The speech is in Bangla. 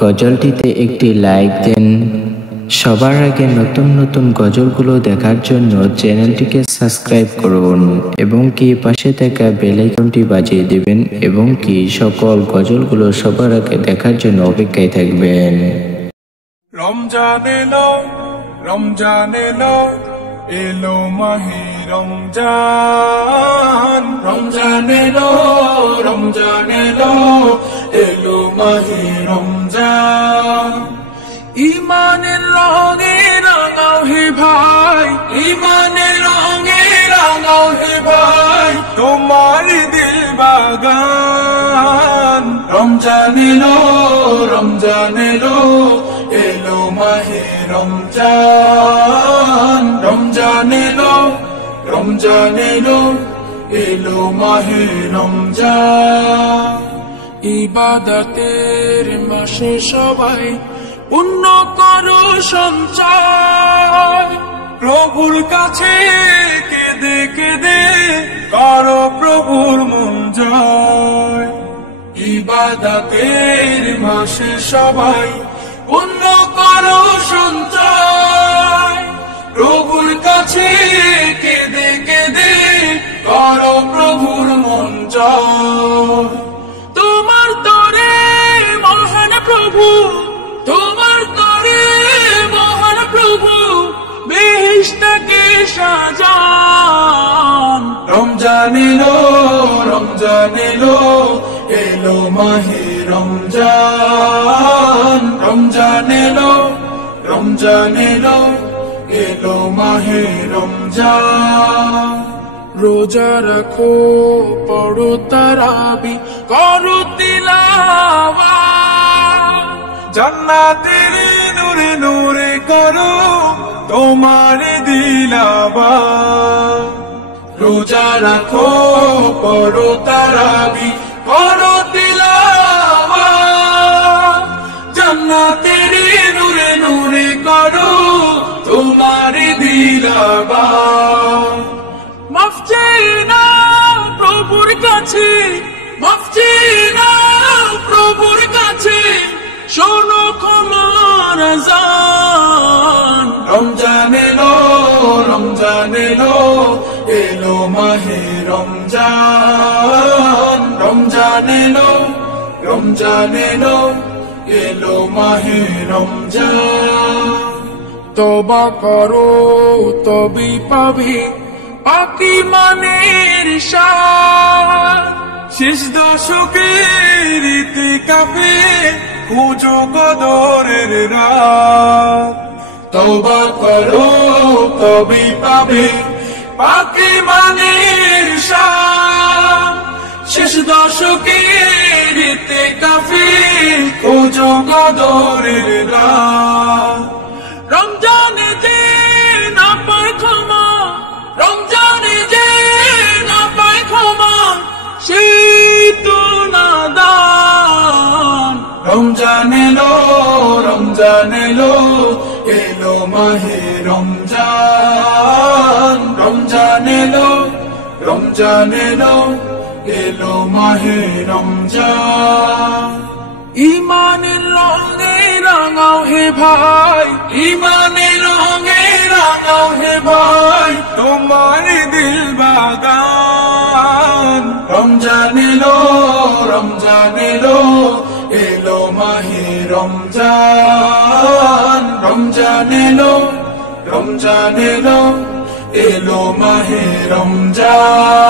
গজলটিতে একটি লাইক দেন। সবার আগে নতুন নতুন গজলগুলো দেখার জন্য চ্যানেলটিকে সাবস্ক্রাইব করুন এবং কি পাশে থাকা বেল আইকনটি বাজিয়ে দিবেন এবং কি সকল গজলগুলো সবার আগে দেখার জন্য অপেক্ষায় থাকবেন। রমজান এলো, রমজান এলো, এলো মাহে রমজান। রমজান এলো, রমজান এলো, এলো মাহে রমজান। ইমানের রঙে রাঙাও হে ভাই, ইমানের রঙে রাঙাও হে ভাই, তোমার দিল বাগান। রমজান এলো, রমজান এলো, এলো মাহে রমজান। রমজান এলো, রমজান এলো, এলো মাহে রমজান। ইবাদতের মাসে সবাই পুণ্য করো সঞ্চয়, প্রভুর কাছে কেঁদে কেঁদে করো প্রভুর মন জয়। ইবাদতের মাসে সবাই পুণ্য করো সঞ্চয়, প্রভুর কাছে কেঁদে কেঁদে করো প্রভুর মন জয়। তোমার তরে মহান প্রভু, তোমার তরে মহান প্রভু বেহেশতকে সাজান। রমজান এলো, রমজান এলো, এলো মাহে রমজান। রমজান এলো, রমজান এলো, এলো মাহে রমজান। রোজা রাখো, পড়ো তারাবি, করো তিলাওয়াত, জান্নাতের নূরে নূরে করো তোমার দিলাওয়াত। রোজা রাখো, পড়ো তারাবি, করো তিলাওয়াত, জান্নাতের নূরে নূরে করো তোমার দিলাওয়াত। মাফ চেয়ে নাও প্রভুর কাছে, মাফ চেয়ে নাও প্রভুর কাছে, শোনো ক্ষমার আযান। রমজান এলো, রমজান এলো, এলো মাহে রমজান। রমজান এলো, রমজান এলো, এলো মাহে রমজান। তওবা করো তবে পাবে পাকি মানের শান, শেষ দশকের ইতিকাফে খুঁজো কদরের রাত। তওবা করো তবে পাবে পাকি মানের শান, শেষ দশকের ইতিকাফে খুঁজো কদরের রাত। রমজানে যে না পায় ক্ষমা, রমজানে যে না পায় ক্ষমা, সেই তো নাদান। রমজান এলো, রমজান এলো, এলো মাহে রমজান। রমজান এলো, রমজান এলো, এলো মাহে রমজান। ইমানের রঙে রাঙাও হে ভাই, ইমানের রঙে রাঙাও হে ভাই, তোমার দিল বাগান। রমজান এলো, রমজান এলো, এলো মাহে রমজান। রমজান এলো, রমজান এলো, এলো মাহে রমজান।